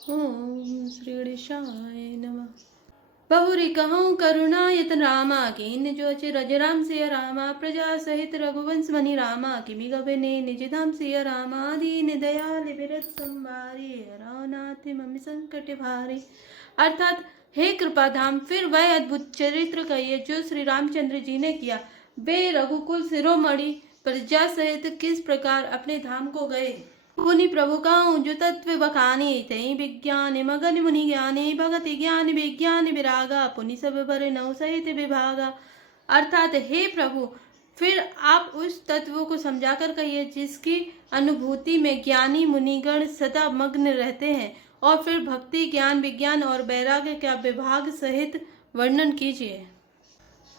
ओम श्री गणेशाय नमः। बहुरी कहूँ करुणायत रामा कीन जो रज राम सिया रामा प्रजा सहित रघुवंश मणि रामा किमि गबने निज धाम सिया रामा दीन दयाल बिरत संवारी हरनाथ मम संकट भारी। अर्थात हे कृपा धाम, फिर वह अद्भुत चरित्र कहिए जो श्री रामचंद्र जी ने किया। वे रघुकुल शिरोमणि प्रजा सहित किस प्रकार अपने धाम को गए। पुनि प्रभु कहूँ जो तत्व बखानी तई विज्ञान मगन मुनि ज्ञानी भगति ज्ञान विज्ञान विरागा पुनि सब बर नौ सहित विभागा। अर्थात हे प्रभु, फिर आप उस तत्व को समझाकर कहिए जिसकी अनुभूति में ज्ञानी मुनिगण सदा मग्न रहते हैं, और फिर भक्ति ज्ञान विज्ञान और वैराग्य का विभाग सहित वर्णन कीजिए।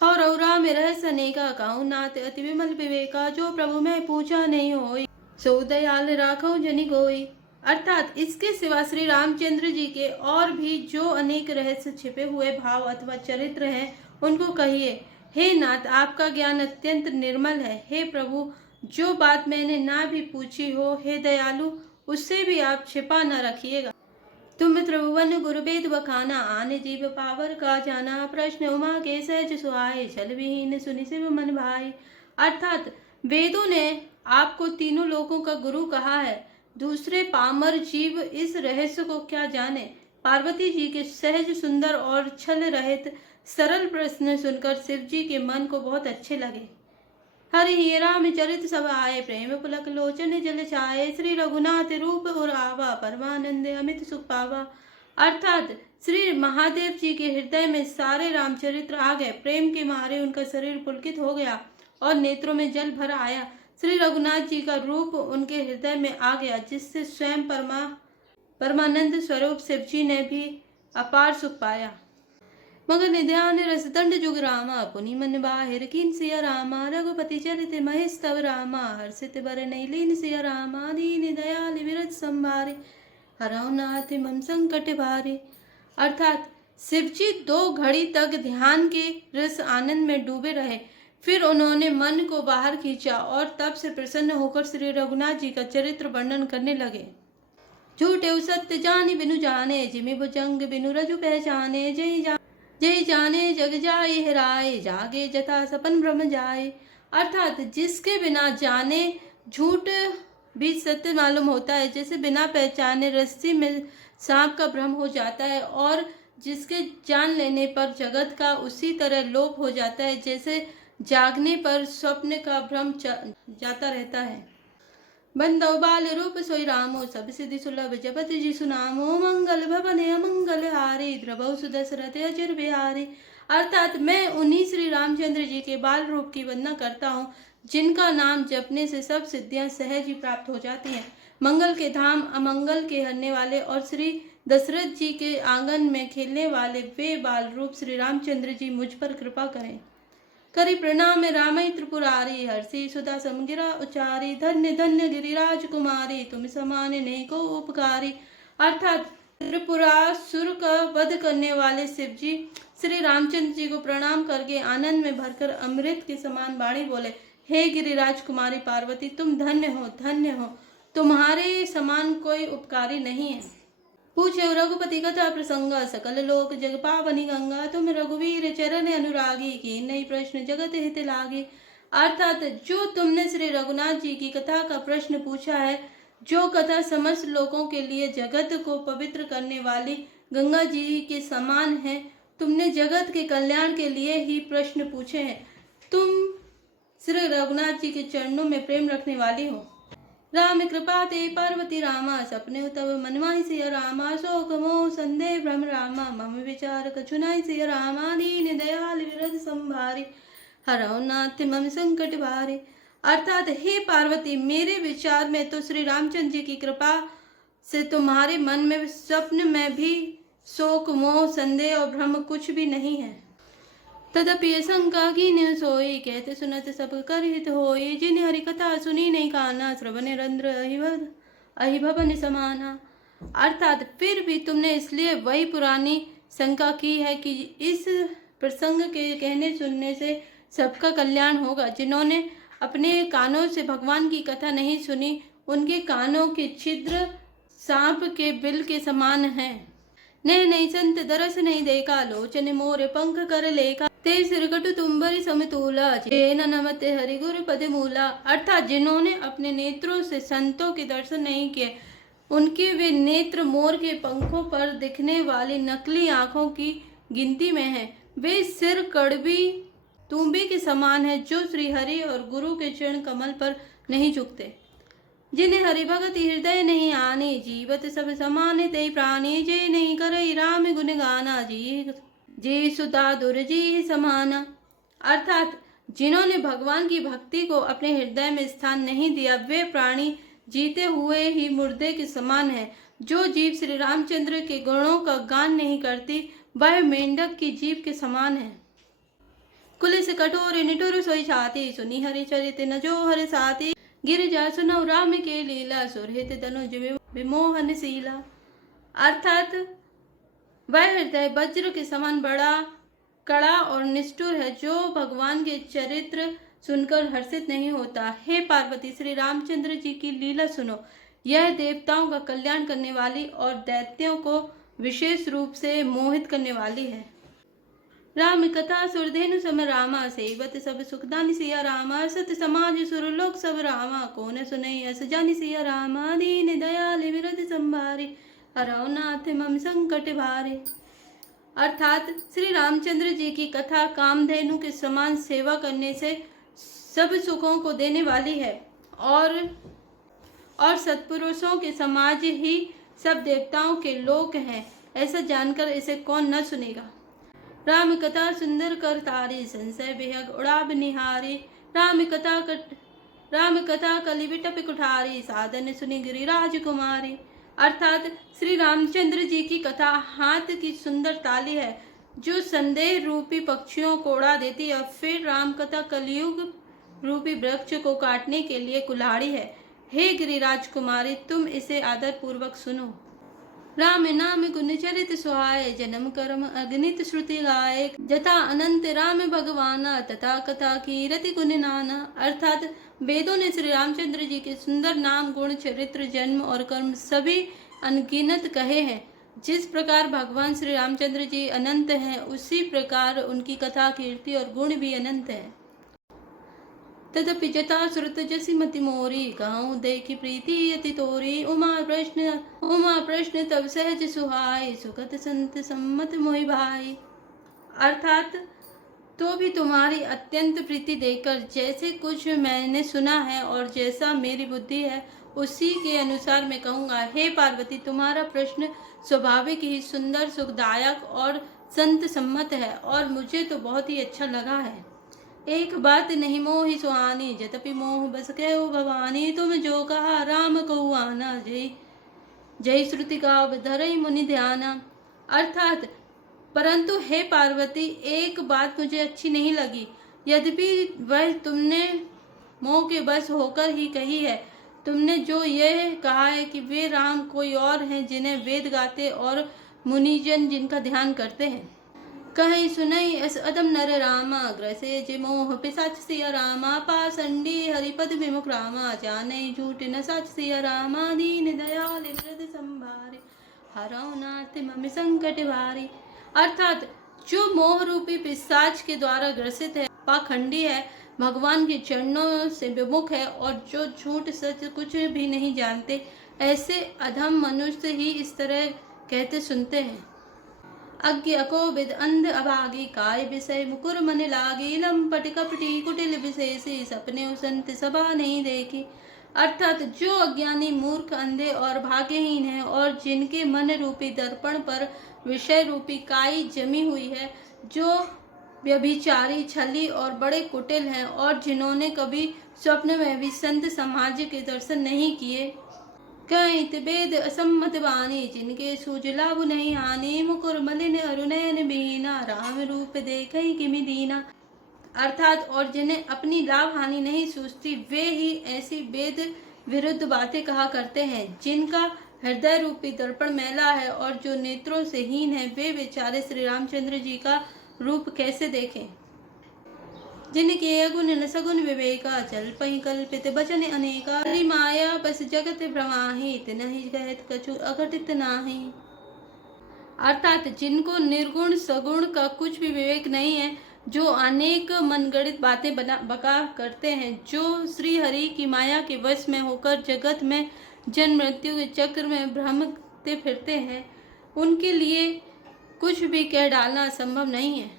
और औरा में रहस्य अनेका कहूँ नाथ अति विमल विवेका जो प्रभु में पूछा नहीं होई सो दयाल राखो जनि कोई। अर्थात इसके सिवा श्री रामचंद्र जी के और भी जो अनेक रहस्य छिपे हुए भाव अथवा चरित्र हैं उनको कहिए। हे नाथ, आपका ज्ञान अत्यंत निर्मल है। हे प्रभु, जो बात मैंने ना भी पूछी हो, हे दयालु, उससे भी आप छिपा न रखिएगा। तुम त्रिभुवन गुरुवेद बखाना आने जीव पावर का जाना प्रश्न उमा के सहज सुहाए छल विहीन सुनि शिव मन भाई। अर्थात वेदों ने आपको तीनों लोकों का गुरु कहा है, दूसरे पामर जीव इस रहस्य को क्या जाने। पार्वती जी के सहज सुंदर और छल रहित सरल प्रश्न सुनकर शिव जी के मन को बहुत अच्छे लगे। हरि ही राम चरित सब आए प्रेम पुलक लोचन जल छाए श्री रघुनाथ रूप और आवा परमानंद अमित सुख पावा। अर्थात श्री महादेव जी के हृदय में सारे रामचरित्र आ गए। प्रेम के मारे उनका शरीर पुलकित हो गया और नेत्रों में जल भर आया। श्री रघुनाथ जी का रूप उनके हृदय में आ गया, जिससे स्वयं परमानंद स्वरूप शिव जी ने भी अपार सुख पाया। मगर निध्यान रस दंड जुग रामा पुनि मन बाहिर कीन सिया रामा रघुपति चरित महेश तव रामा हर्षित बर नहीं लीन सिया रामा दीन दयाल विरत संभारे हरौ नाथ मम संकट भारे। अर्थात शिव जी 2 घड़ी तक ध्यान के रस आनंद में डूबे रहे। फिर उन्होंने मन को बाहर खींचा और तब से प्रसन्न होकर श्री रघुनाथ जी का चरित्र वर्णन करने लगे। झूठे सत्य जानी बिनु जाने जिमि भुजंग बिनु रजु पहचाने जय जाने जग जाए हेराए जागे जथा सपन भ्रम जाए। अर्थात जिसके बिना जाने झूठ भी सत्य मालूम होता है, जैसे बिना पहचाने रस्सी में सांप का भ्रम हो जाता है, और जिसके जान लेने पर जगत का उसी तरह लोप हो जाता है, जैसे जागने पर स्वप्न का भ्रम जाता रहता है। बंदो बाल रूप सोई रामो सब सिद्धि सुलभ जपत जी सुनामो मंगल भवन अमंगल हारे द्रभौ सुदशरथ अचिर बिहारी। अर्थात मैं उन्हीं श्री रामचंद्र जी के बाल रूप की वंदना करता हूँ, जिनका नाम जपने से सब सिद्धियां सहज ही प्राप्त हो जाती हैं। मंगल के धाम अमंगल के हरने वाले और श्री दशरथ जी के आंगन में खेलने वाले वे बाल रूप श्री रामचंद्र जी मुझ पर कृपा करें। करी प्रणाम रामई त्रिपुरारी हर्षि सुधा समगिरा उचारी धन्य धन्य गिरिराज कुमारी तुम समान नहीं को उपकारी। अर्थात त्रिपुरासुर का वध करने वाले शिव जी श्री रामचंद्र जी को प्रणाम करके आनंद में भरकर अमृत के समान वाणी बोले, हे गिरिराज कुमारी पार्वती, तुम धन्य हो, तुम्हारे समान कोई उपकारी नहीं है। पूछे रघुपति कथा प्रसंग सकल लोक जग पावनी गंगा तुम रघुवीर चरण अनुरागी की नई प्रश्न जगत हित लागी। अर्थात जो तुमने श्री रघुनाथ जी की कथा का प्रश्न पूछा है, जो कथा समस्त लोगों के लिए जगत को पवित्र करने वाली गंगा जी के समान है, तुमने जगत के कल्याण के लिए ही प्रश्न पूछे हैं। तुम श्री रघुनाथ जी के चरणों में प्रेम रखने वाली हो। राम कृपा ते पार्वती रामा सपने तब मनमाहि सिया रामा शोक मोह संदेह भ्रम रामा मम विचार कछुनाई सिया रामा दीन दयाल विरद संभारी हरौ नाथ मम संकट भारे। अर्थात हे पार्वती, मेरे विचार में तो श्री रामचंद्र जी की कृपा से तुम्हारे मन में स्वप्न में भी शोक मोह संदेह और भ्रम कुछ भी नहीं है। तदपि शंका कीन सोई कहते सुनत सब कर हित होई जिन हरि कथा सुनी नहीं काना श्रवण रंध्र अहिभवन समाना। अर्थात फिर भी तुमने इसलिए वही पुरानी शंका की है कि इस प्रसंग के कहने सुनने से सबका कल्याण होगा। जिन्होंने अपने कानों से भगवान की कथा नहीं सुनी, उनके कानों के छिद्र सांप के बिल के समान है। नहीं नहीं संत दरस नहीं देखा, लोचन मोरे पंख कर लेखा, ते सिर कटु तुम्बरी समतूला, जेन नमते हरि गुरु पद मूला। अर्थात जिन्होंने अपने नेत्रों से संतों के दर्शन नहीं किए, उनके वे नेत्र मोर के पंखों पर दिखने वाली नकली आंखों की गिनती में है। वे सिर कड़वी तुम्बी के समान है, जो श्री हरि और गुरु के चरण कमल पर नहीं झुकते। जिन्हें हरि भगत हृदय नहीं आने, जीवत सब समाने ते प्राणी, जे नहीं करई राम गुण गाना, जी सुता दुर्जी समाना। अर्थात जिन्होंने भगवान की भक्ति को अपने हृदय में स्थान नहीं दिया, वे प्राणी जीते हुए ही मुर्दे के समान है। जो जीव श्री रामचंद्र के गुणों का गान नहीं करती, वह मेंढक की जीव के समान है। कुलिस कठोर निठुर सोई छाती, सुनी हरि चरित न जो हरि साथी, गिरिजा सुनो राम के लीला, सुरहित तनुज विमोहन शीला। अर्थात वह हृदय वज्र के समान बड़ा, कड़ा और निष्ठुर है, जो भगवान के चरित्र सुनकर हर्षित नहीं होता। हे पार्वती, श्री रामचंद्र जी की लीला सुनो। यह देवताओं का कल्याण करने वाली और दैत्यों को विशेष रूप से मोहित करने वाली है। राम कथा सुरधेनु सम रामा, सेवत सब सुखदानी सिया रामा, सत समाज सुरलोक सब रामा, कौन सुनई अस जानी सिया रामा, दीन दयाल विरध संभारे, हरौ नाथ मम संकट भारे। अर्थात श्री रामचंद्र जी की कथा कामधेनु के समान सेवा करने से सब सुखों को देने वाली है, और सत्पुरुषों के समाज ही सब देवताओं के लोक हैं। ऐसा जानकर इसे कौन न सुनेगा। राम कथा सुंदर कर तारी, संशय बेहग उड़ाब निहारी, राम कथा कली विटप कुठारी, साधन सुनी गिरिराज कुमारी। अर्थात श्री रामचंद्र जी की कथा हाथ की सुंदर ताली है, जो संदेह रूपी पक्षियों को उड़ा देती है। फिर राम कथा कलयुग रूपी वृक्ष को काटने के लिए कुल्हाड़ी है। हे गिरिराज कुमारी, तुम इसे आदर पूर्वक सुनो। राम नाम गुण चरित सुहाए, जन्म कर्म अगणित श्रुति गाए, जथा अनंत राम भगवाना, तथा कथा की रति गुण नाना। अर्थात वेदों ने श्री रामचंद्र जी के सुंदर नाम, गुण, चरित्र, जन्म और कर्म सभी अनगिनत कहे हैं। जिस प्रकार भगवान श्री रामचंद्र जी अनंत हैं, उसी प्रकार उनकी कथा, कीर्ति और गुण भी अनंत है। तदपि जता श्रुत जसी मति मोरी, गाँव देखी प्रीति अति तोरी, उमा प्रश्न तब सहज सुहाई, सुखत संत सम्मत मोहि भाई। अर्थात तो भी तुम्हारी अत्यंत प्रीति देखकर जैसे कुछ मैंने सुना है और जैसा मेरी बुद्धि है, उसी के अनुसार मैं कहूँगा। हे पार्वती, तुम्हारा प्रश्न स्वाभाविक ही सुंदर, सुखदायक और संत सम्मत है, और मुझे तो बहुत ही अच्छा लगा है। एक बात नहीं मोहि सुहानी, जतपि मोह बस कहो भवानी, तुम जो कहा राम कहु आना, जय जय श्रुति का धरई मुनि ध्याना। अर्थात परंतु हे पार्वती, एक बात मुझे अच्छी नहीं लगी, यद्यपि वह तुमने मोह के बस होकर ही कही है। तुमने जो यह कहा है कि वे राम कोई और हैं, जिन्हें वेद गाते और मुनिजन जिनका ध्यान करते हैं। कहीं सुनई अस अदम नर रामा, ग्रसे जे मोह पिसाच सिया रामा, पासंडी हरिपद विमुख रामा, जाने झूठ न साच सिया रामा, दीन दयाल विरध संभारे, हरौ नाथ मम संकट भारी। अर्थात जो मोह रूपी पिशाच के द्वारा ग्रसित है, पाखंडी है, भगवान के चरणों से विमुख है, और जो झूठ सच कुछ भी नहीं जानते, ऐसे अधम मनुष्य ही इस तरह कहते सुनते हैं। अज्ञ अकोविद अंध अभागी, काय विषय मुकुर मन लागी, लंपट कपटी कुटिल विशेषी, सपने संत सभा नहीं देखी। अर्थात जो अज्ञानी, मूर्ख, अंधे और भाग्यहीन है, और जिनके मन रूपी दर्पण पर विषय रूपी काई जमी हुई है, जो व्यभिचारी, छली और बड़े कुटिल हैं, और जिन्होंने कभी स्वप्न में भी संत समाज के दर्शन नहीं किए, कहित वेद असम्मत बानी, जिनके सूझ लाभ नहीं हानि, मुकुर मलिन अरुनयन बीना, राम रूप देखई किमि दीना। अर्थात और जिन्हें अपनी लाभ हानि नहीं सूझती, वे ही ऐसी वेद विरुद्ध बातें कहा करते हैं। जिनका हृदय रूपी दर्पण मैला है और जो नेत्रों से हीन है, वे बेचारे श्री रामचंद्र जी का रूप कैसे देखें। जिनके अगुण न सगुण विवेका, चल पही कल्पित बचन अनेका। हरि माया बस जगत भ्रमाहि, तिनहि कहत कछु अघटित नाहि। अर्थात जिनको निर्गुण सगुण का कुछ भी विवेक नहीं है, जो अनेक मनगढ़ंत बातें बका करते हैं, जो श्री हरि की माया के वश में होकर जगत में जन्म मृत्यु के चक्र में भ्रमते फिरते हैं, उनके लिए कुछ भी कह डालना संभव नहीं है।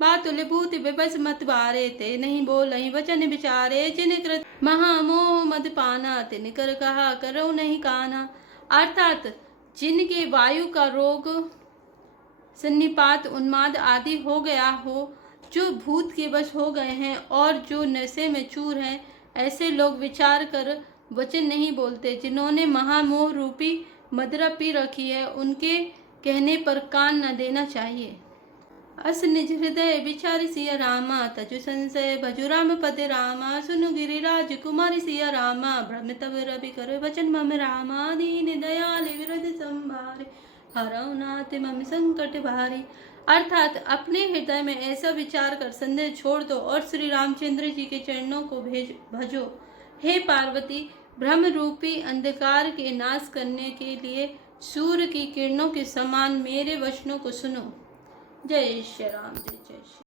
बातुल भूत विबस मत बारे, ते नहीं बोलहि वचन विचारे। जिन कृत महामोह मद पाना, तिन कर कहा करो नहीं काना। अर्थात जिनके वायु का रोग, सन्निपात, उन्माद आदि हो गया हो, जो भूत के वश हो गए हैं और जो नशे में चूर हैं, ऐसे लोग विचार कर वचन नहीं बोलते। जिन्होंने महामोह रूपी मदिरा पी रखी है, उनके कहने पर कान न देना चाहिए। अस निज हृदय विचार सिया रामा, तजु संशय भजु राम पद रामा। सुनु गिरिराज कुमार सिया रामा, भ्रम तब रवि कर वचन मम रामा। दीन दयाल विरद संभारे, हरौ नाथ मम संकट भारी। अर्थात अपने हृदय में ऐसा विचार कर संदेह छोड़ दो और श्री रामचंद्र जी के चरणों को भजो। हे पार्वती, ब्रह्म रूपी अंधकार के नाश करने के लिए सूर्य की किरणों के समान मेरे वचनों को सुनो। जय श्री राम, जय जय श्री।